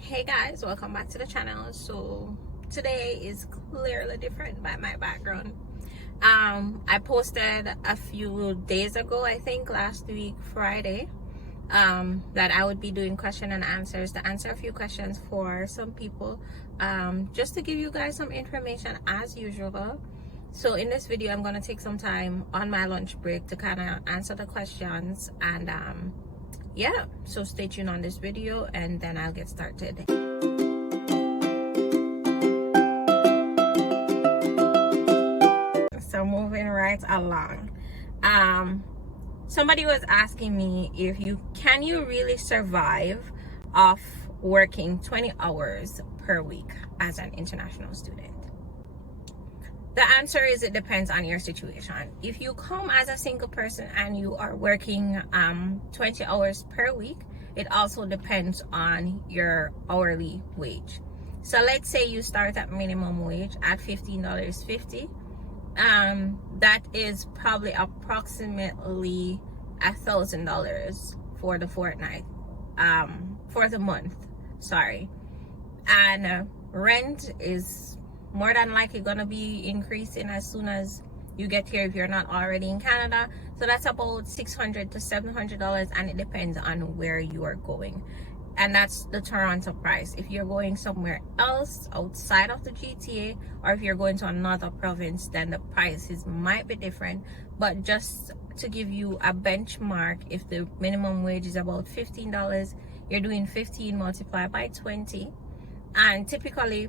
Hey guys, welcome back to the channel. So today is clearly different by my background. I posted a few days ago, I think last week Friday, that I would be doing question and answers to answer a few questions for some people, just to give you guys some information as usual. So in this video I'm going to take some time on my lunch break to kind of answer the questions, and yeah, so stay tuned on this video and then I'll get started. So moving right along, somebody was asking me if can you really survive off working 20 hours per week as an international student. The answer is it depends on your situation. If you come as a single person and you are working 20 hours per week, it also depends on your hourly wage. So let's say you start at minimum wage at $15.50. That is probably approximately $1,000 for the fortnight, for the month, sorry. And rent is more than likely gonna be increasing as soon as you get here if you're not already in Canada. So that's about $600 to $700, and it depends on where you are going. And that's the Toronto price. If you're going somewhere else outside of the GTA, or if you're going to another province, then the prices might be different. But just to give you a benchmark, if the minimum wage is about $15, you're doing 15 multiplied by 20, and typically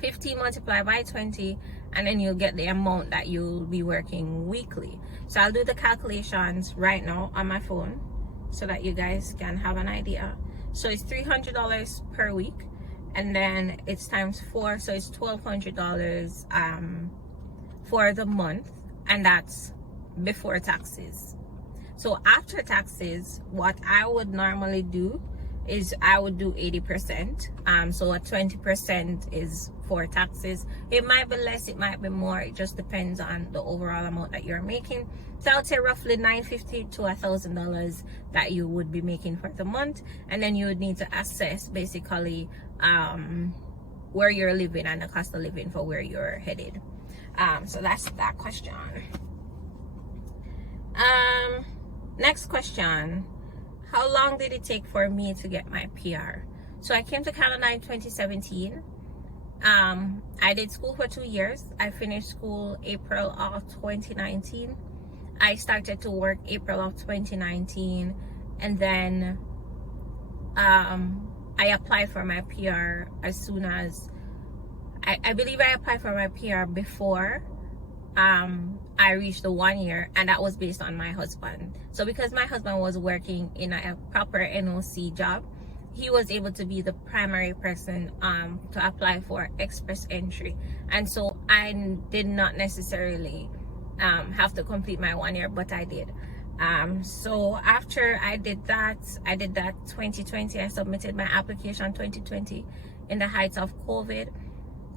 15 multiplied by 20, and then you'll get the amount that you'll be working weekly. So I'll do the calculations right now on my phone so that you guys can have an idea. So it's $300 per week, and then it's times 4, so it's $1,200 for the month, and that's before taxes. So after taxes, what I would normally do is I would do 80%. So a 20% is for taxes. It might be less, it might be more, it just depends on the overall amount that you're making. So I would say roughly $950 to $1,000 that you would be making for the month, and then you would need to assess basically where you're living and the cost of living for where you're headed. So that's that question. Next question. How long did it take for me to get my PR? So I came to Canada in 2017. I did school for 2 years. I finished school April of 2019. I started to work April of 2019, and then I applied for my PR as soon as I believe I applied for my PR before I reached the 1 year, and that was based on my husband. So because my husband was working in a proper NOC job, he was able to be the primary person to apply for express entry, and so I did not necessarily have to complete my 1 year, but I did. So after I did that 2020, I submitted my application 2020 in the height of COVID,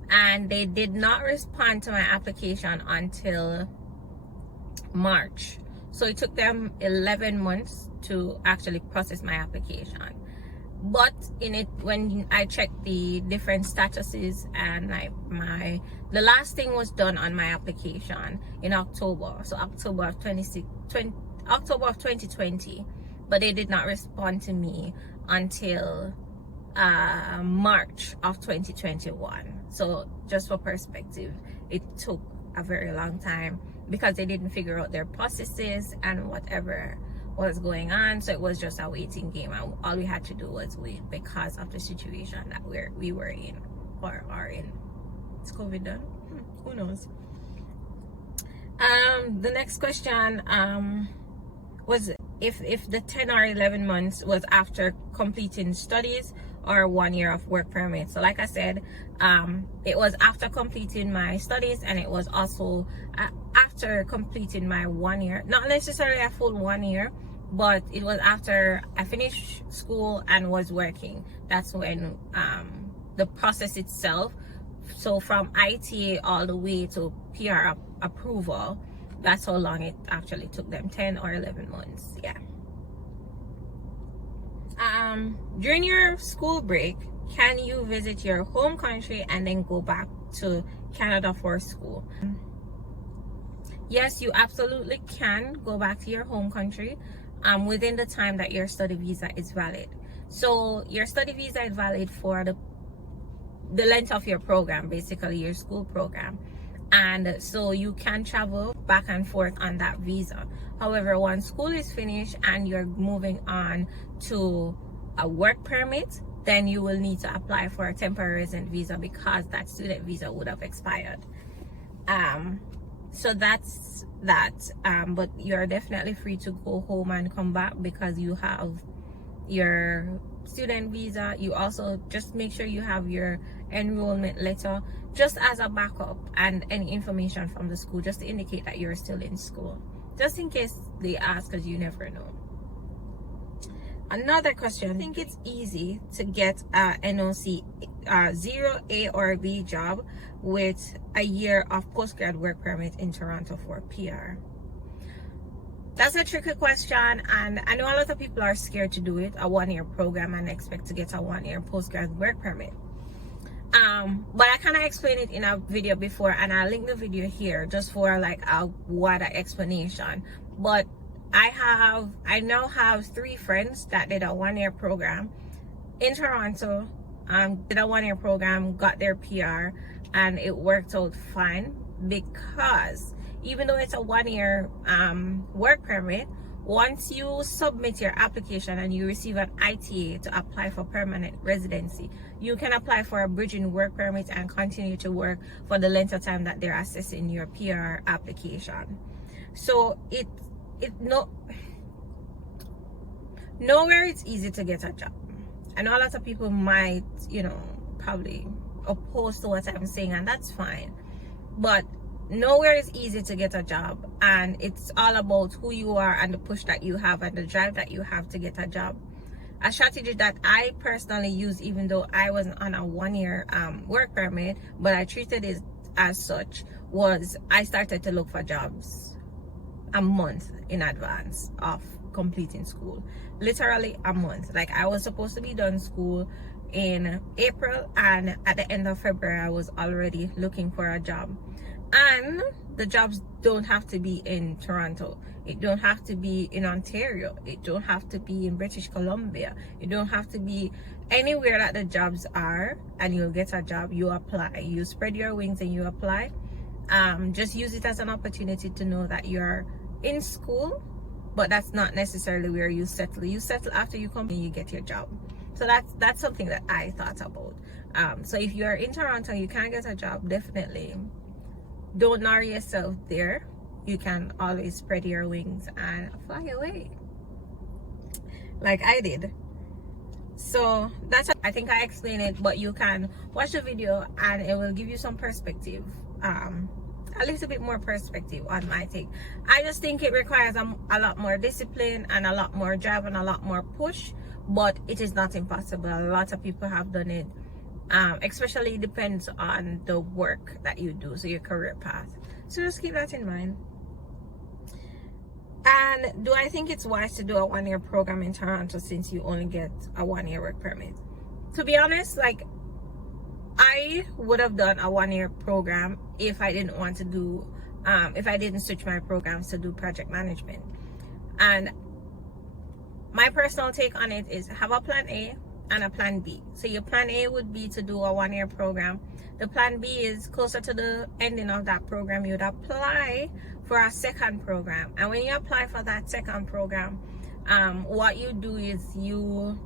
and they did not respond to my application until March. So it took them 11 months to actually process my application. But in it, when I checked the different statuses, and the last thing was done on my application in October, so October of 2020, but they did not respond to me until March of 2021. So just for perspective, it took a very long time because they didn't figure out their processes and whatever was going on. So it was just a waiting game, and all we had to do was wait because of the situation that we were in or are in. Is COVID done? Who knows? The next question was if the 10 or 11 months was after completing studies or 1 year of work permit. So like I said, it was after completing my studies, and it was also after completing my 1 year, not necessarily a full 1 year, but it was after I finished school and was working. That's when the process itself, so from ITA all the way to PR approval, that's how long it actually took them, 10 or 11 months. Yeah. During your school break, can you visit your home country and then go back to Canada for school? Yes, you absolutely can go back to your home country within the time that your study visa is valid. So your study visa is valid for the length of your program, basically your school program, and so you can travel back and forth on that visa. However, once school is finished and you're moving on to a work permit, then you will need to apply for a temporary resident visa because that student visa would have expired. So that's that. But you're definitely free to go home and come back because you have your student visa. You also just make sure you have your enrollment letter just as a backup, and any information from the school just to indicate that you're still in school, just in case they ask, because you never know. Another question: I think it's easy to get a NOC 0A or B job with a year of postgrad work permit in Toronto for PR? That's a tricky question, and I know a lot of people are scared to do it, a one-year program, and expect to get a one-year postgrad work permit. But I kind of explained it in a video before, and I'll link the video here just for like a wider explanation. But I now have 3 friends that did a one-year program in Toronto, did a one-year program, got their PR, and it worked out fine, because even though it's a one-year work permit, once you submit your application and you receive an ITA to apply for permanent residency, you can apply for a bridging work permit and continue to work for the length of time that they're assessing your PR application. So nowhere it's easy to get a job. I know a lot of people might, probably oppose to what I'm saying, and that's fine. But nowhere is easy to get a job, and it's all about who you are and the push that you have and the drive that you have to get a job. A strategy that I personally use, even though I wasn't on a one-year work permit, but I treated it as such, was I started to look for jobs a month in advance of completing school. Literally a month. Like, I was supposed to be done school in April, and at the end of February I was already looking for a job. And the jobs don't have to be in Toronto. It don't have to be in Ontario. It don't have to be in British Columbia. It don't have to be anywhere that the jobs are, and you'll get a job. You apply. You spread your wings and you apply. Just use it as an opportunity to know that you're in school, but that's not necessarily where you settle. You settle after you come and you get your job. So that's something that I thought about. So if you're in Toronto, you can get a job, definitely don't narrow yourself there. You can always spread your wings and fly away, like I did. So that's, I think I explained it, but you can watch the video and it will give you some perspective, a little bit more perspective on my take. I just think it requires a lot more discipline and a lot more drive and a lot more push, but it is not impossible. A lot of people have done it. Especially depends on the work that you do, so your career path. So just keep that in mind. And do I think it's wise to do a one-year program in Toronto since you only get a one-year work permit? To be honest, like, I would have done a one-year program if I didn't want to do if I didn't switch my programs to do project management. And my personal take on it is have a plan A and a plan B. So your plan A would be to do a one-year program. The plan B is closer to the ending of that program, you would apply for a second program. And when you apply for that second program, what you do is you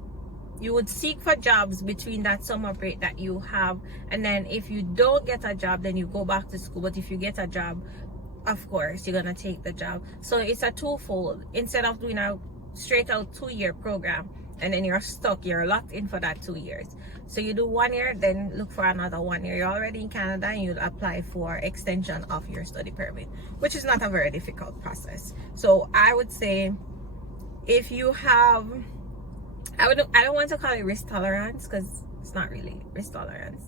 would seek for jobs between that summer break that you have, and then if you don't get a job, then you go back to school. But if you get a job, of course you're gonna take the job. So it's a twofold. Instead of doing a straight out 2-year program and then you're stuck, you're locked in for that 2 years. So you do 1 year, then look for another 1 year. You're already in Canada and you'll apply for extension of your study permit, which is not a very difficult process. So I would say, if you have, I don't want to call it risk tolerance, because it's not really risk tolerance,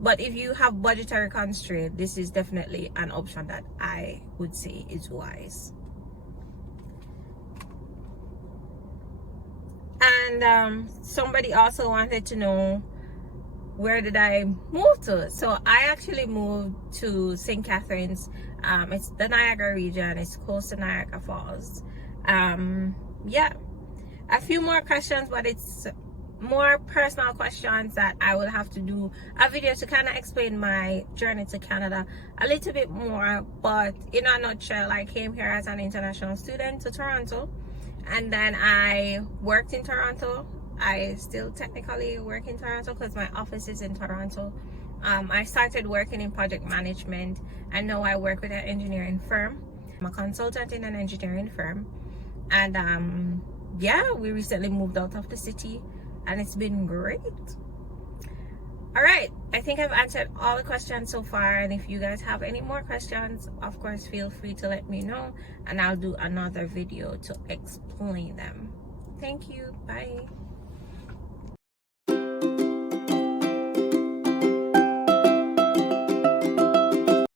but if you have budgetary constraint, this is definitely an option that I would say is wise. And somebody also wanted to know, where did I move to? So I actually moved to St. Catharines. It's the Niagara region. It's close to Niagara Falls. Yeah, a few more questions, but it's more personal questions that I will have to do a video to kind of explain my journey to Canada a little bit more. But in a nutshell, I came here as an international student to Toronto, and then I worked in Toronto. I still technically work in Toronto because my office is in Toronto. I started working in project management, and now I work with an engineering firm. I'm a consultant in an engineering firm, and yeah, we recently moved out of the city, and it's been great. All right, I think I've answered all the questions so far, and if you guys have any more questions, of course, feel free to let me know, and I'll do another video to explain them. Thank you. Bye.